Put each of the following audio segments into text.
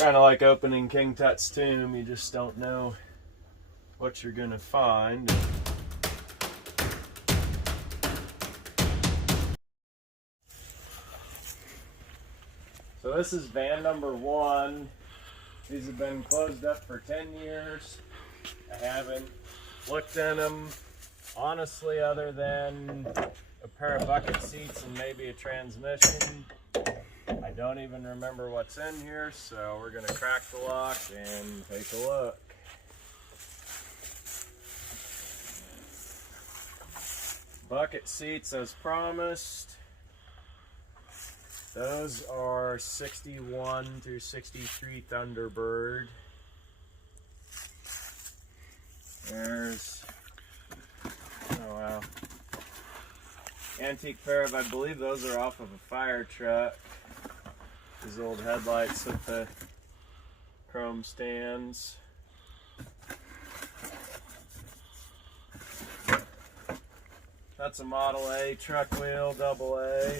Kind of like opening King Tut's tomb, you just don't know what you're gonna find. So this is van number 1. These have been closed up for 10 years. I haven't looked in them, honestly, other than a pair of bucket seats and maybe a transmission. I don't even remember what's in here, so we're gonna crack the lock and take a look. Bucket seats as promised. Those are 61 through 63 Thunderbird. There's, oh wow, antique pair of, I believe those are off of a fire truck. These old headlights with the chrome stands. That's a Model A truck wheel, double A.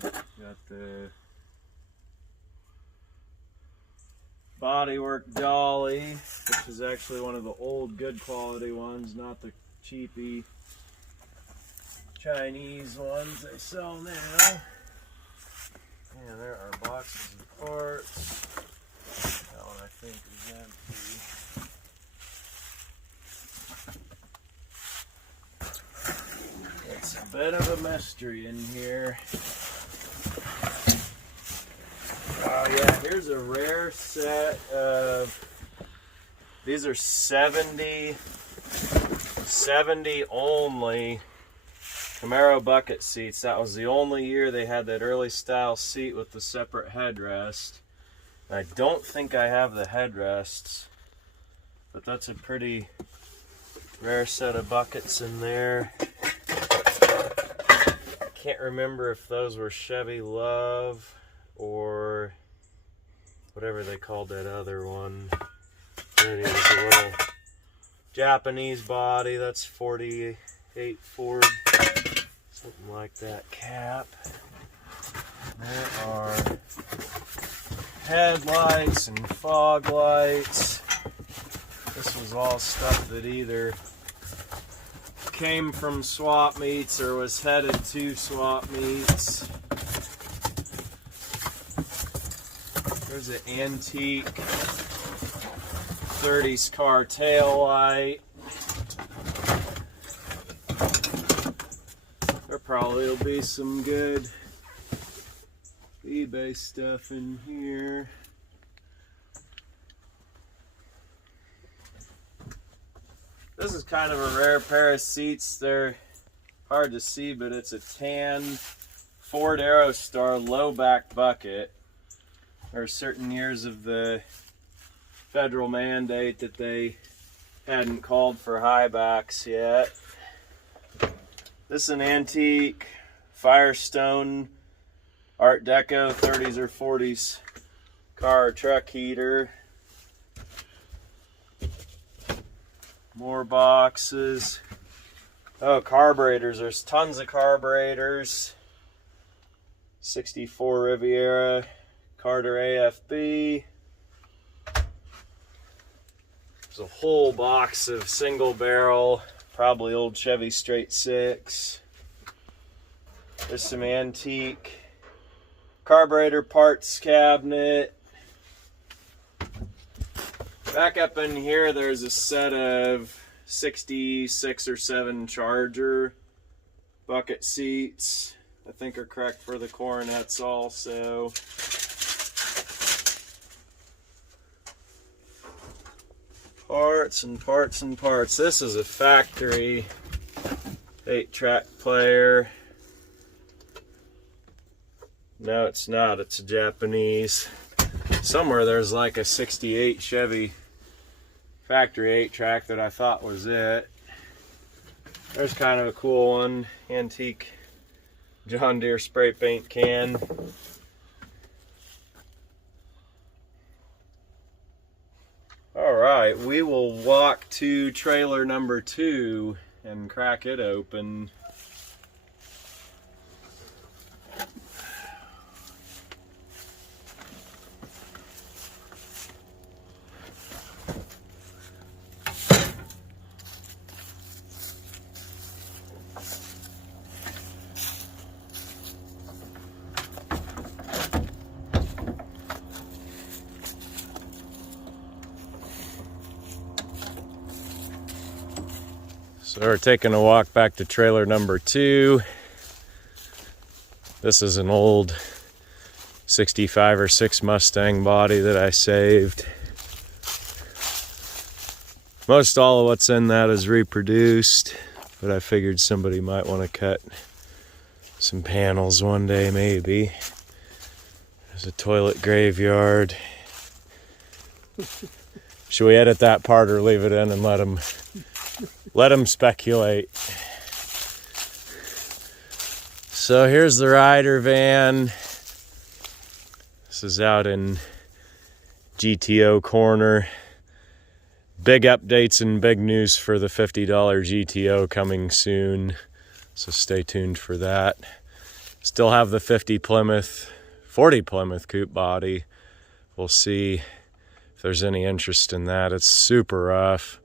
Got the bodywork dolly, which is actually one of the old good quality ones, not the cheapy Chinese ones they sell now. And there are boxes of parts. That one I think is empty. It's a bit of a mystery in here. Oh yeah, here's a rare set of, these are 70 only Camaro bucket seats. That was the only year they had that early style seat with the separate headrest. I don't think I have the headrests, but that's a pretty rare set of buckets in there. Can't remember if those were Chevy Love or whatever they called that other one. There it is, a little Japanese body. That's 48 Ford, something like that cap. There are headlights and fog lights. This was all stuff that either came from swap meets or was headed to swap meets. There's an antique 30s car tail light. There probably will be some good eBay stuff in here. This is kind of a rare pair of seats. They're hard to see, but it's a tan Ford Aerostar low back bucket. There are certain years of the federal mandate that they hadn't called for high backs yet. This is an antique Firestone Art Deco 30s or 40s car or truck heater. More boxes. Oh, carburetors. There's tons of carburetors. 64 Riviera Carter AFB. There's a whole box of single barrel, probably old Chevy Straight Six. There's some antique carburetor parts cabinet. Back up in here, there's a set of 66 or 7 Charger bucket seats. I think are correct for the Coronets also. Parts and parts and parts. This is a factory 8-track player. No, it's not. It's a Japanese. Somewhere there's like a 68 Chevy factory 8-track that I thought was it. There's kind of a cool one. Antique John Deere spray paint can. Alright, we will walk to trailer number 2 and crack it open. So we're taking a walk back to trailer number 2. This is an old 65 or 6 Mustang body that I saved. Most all of what's in that is reproduced, but I figured somebody might want to cut some panels one day, maybe. There's a toilet graveyard. Should we edit that part or leave it in and let them speculate? So here's the Ryder van. This is out in GTO corner. Big updates and big news for the $50 GTO coming soon, so stay tuned for that. Still have the 40 Plymouth coupe body. We'll see if there's any interest in that. It's super rough.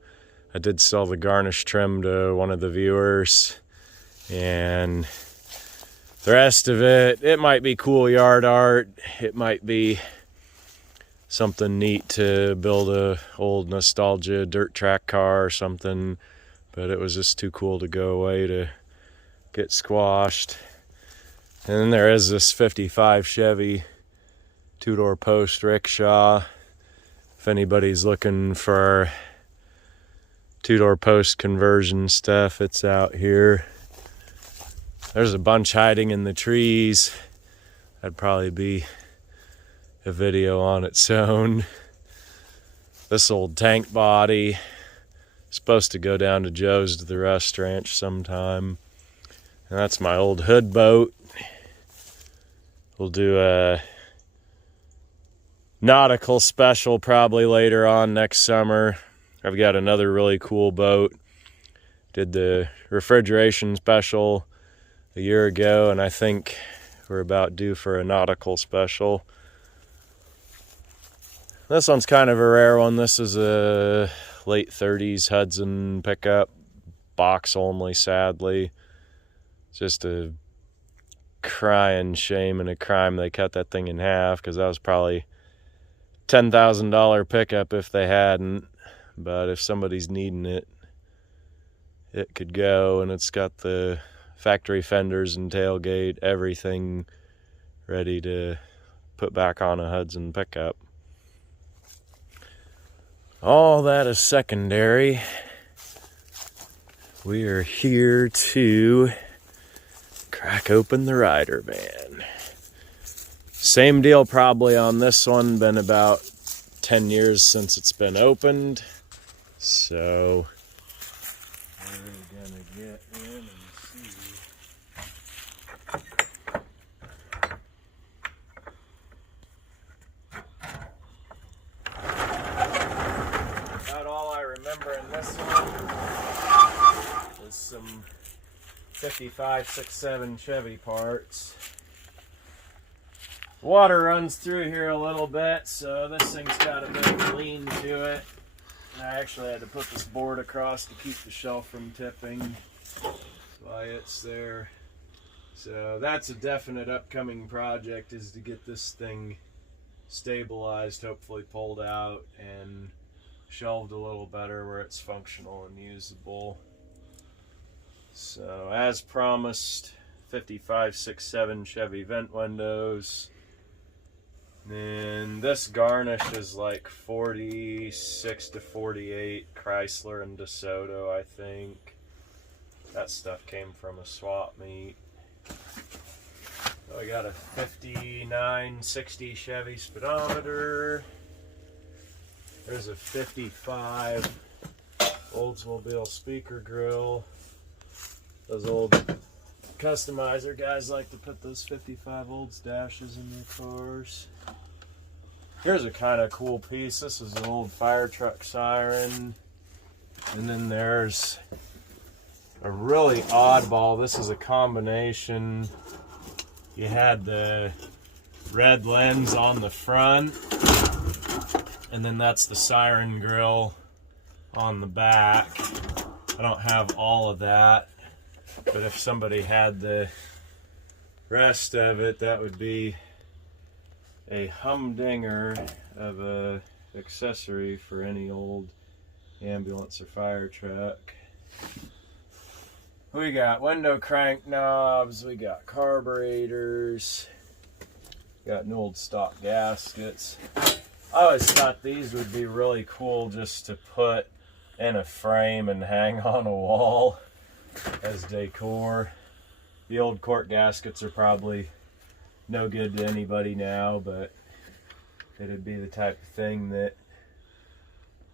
I did sell the garnish trim to one of the viewers, and the rest of it, it might be cool yard art. It might be something neat to build a old nostalgia dirt track car or something, but it was just too cool to go away to get squashed. And then there is this 55 Chevy 2-door post rickshaw. If anybody's looking for 2-door post conversion stuff, it's out here. There's a bunch hiding in the trees. That'd probably be a video on its own. This old tank body, supposed to go down to Joe's to the Rust Ranch sometime. And that's my old hood boat. We'll do a nautical special probably later on next summer. I've got another really cool boat. Did the refrigeration special a year ago, and I think we're about due for a nautical special. This one's kind of a rare one. This is a late 30s Hudson pickup, box only, sadly. Just a crying shame and a crime they cut that thing in half, because that was probably $10,000 pickup if they hadn't. But if somebody's needing it, it could go. And it's got the factory fenders and tailgate, everything ready to put back on a Hudson pickup. All that is secondary. We are here to crack open the Ryder van. Same deal probably on this one. Been about 10 years since it's been opened. So we're gonna get in and see. About all I remember in this one is some 55, 67 Chevy parts. Water runs through here a little bit, so this thing's got a bit of lean to it. And I actually had to put this board across to keep the shelf from tipping. That's why it's there. So that's a definite upcoming project, is to get this thing stabilized, hopefully pulled out and shelved a little better where it's functional and usable. So as promised, 55, 67 Chevy vent windows. And this garnish is like 46 to 48 Chrysler and DeSoto, I think. That stuff came from a swap meet. So we got a 59, 60 Chevy speedometer. There's a 55 Oldsmobile speaker grill. Those old customizer guys like to put those 55 Olds dashes in their cars. Here's a kind of cool piece. This is an old fire truck siren. And then there's a really oddball. This is a combination. You had the red lens on the front, and then that's the siren grill on the back. I don't have all of that, but if somebody had the rest of it, that would be a humdinger of a accessory for any old ambulance or fire truck. We got window crank knobs, we got carburetors, got new old stock gaskets. I always thought these would be really cool just to put in a frame and hang on a wall as decor. The old cork gaskets are probably no good to anybody now, but it'd be the type of thing that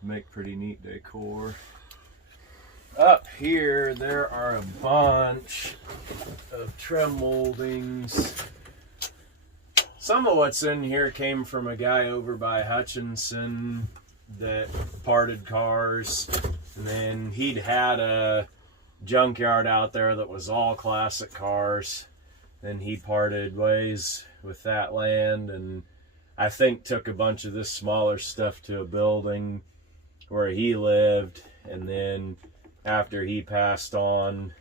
make pretty neat decor. Up here there are a bunch of trim moldings. Some of what's in here came from a guy over by Hutchinson that parted cars, and then he'd had a junkyard out there that was all classic cars. Then he parted ways with that land, and I think took a bunch of this smaller stuff to a building where he lived. And then after he passed on,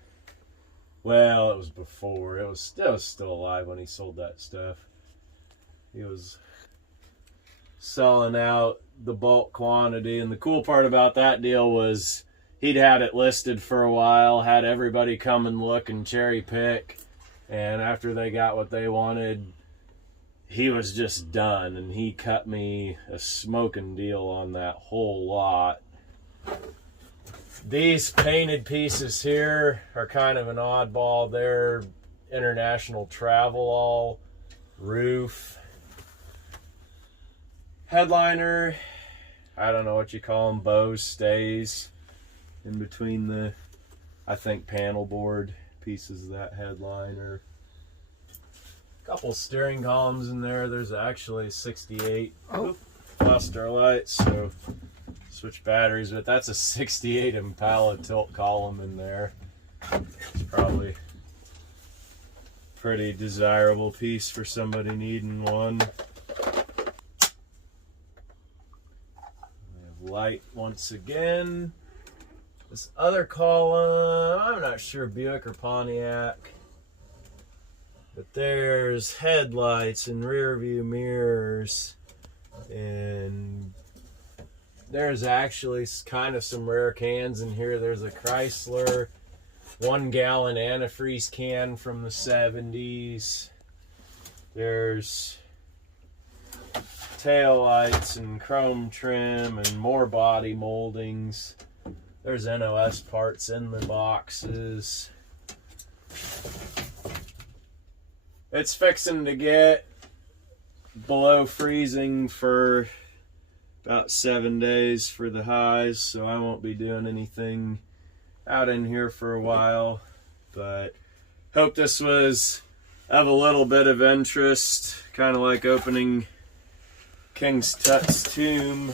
well, it was before, it was still alive when he sold that stuff. He was selling out the bulk quantity, and the cool part about that deal was he'd had it listed for a while, had everybody come and look and cherry pick, and after they got what they wanted, he was just done, and he cut me a smoking deal on that whole lot. These painted pieces here are kind of an oddball. They're International Travelall roof. Headliner, I don't know what you call them, bows, stays in between the, I think, panel board pieces of that headliner. Couple steering columns in there. There's actually 68 cluster lights, so switch batteries, but that's a 68 Impala tilt column in there. It's probably a pretty desirable piece for somebody needing one. Light once again. This other column, I'm not sure, Buick or Pontiac, but there's headlights and rear view mirrors, and there's actually kind of some rare cans in here. There's a Chrysler 1-gallon antifreeze can from the 70s. There's tail lights and chrome trim and more body moldings. There's NOS parts in the boxes. It's fixing to get below freezing for about 7 days for the highs, so I won't be doing anything out in here for a while, but hope this was of a little bit of interest, kind of like opening King Tut's tomb.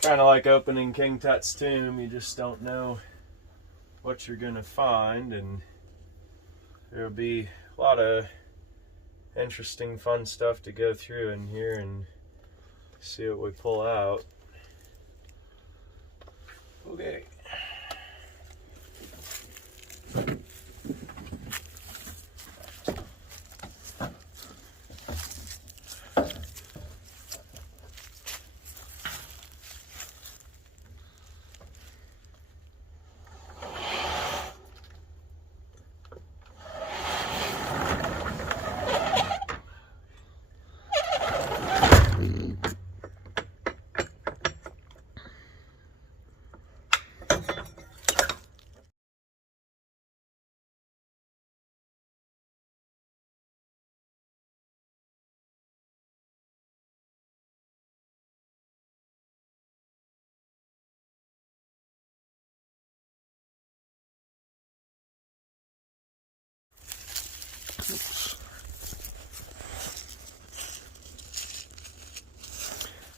Kind of like opening King Tut's tomb. You just don't know what you're gonna find, and there'll be a lot of interesting, fun stuff to go through in here and see what we pull out. Okay.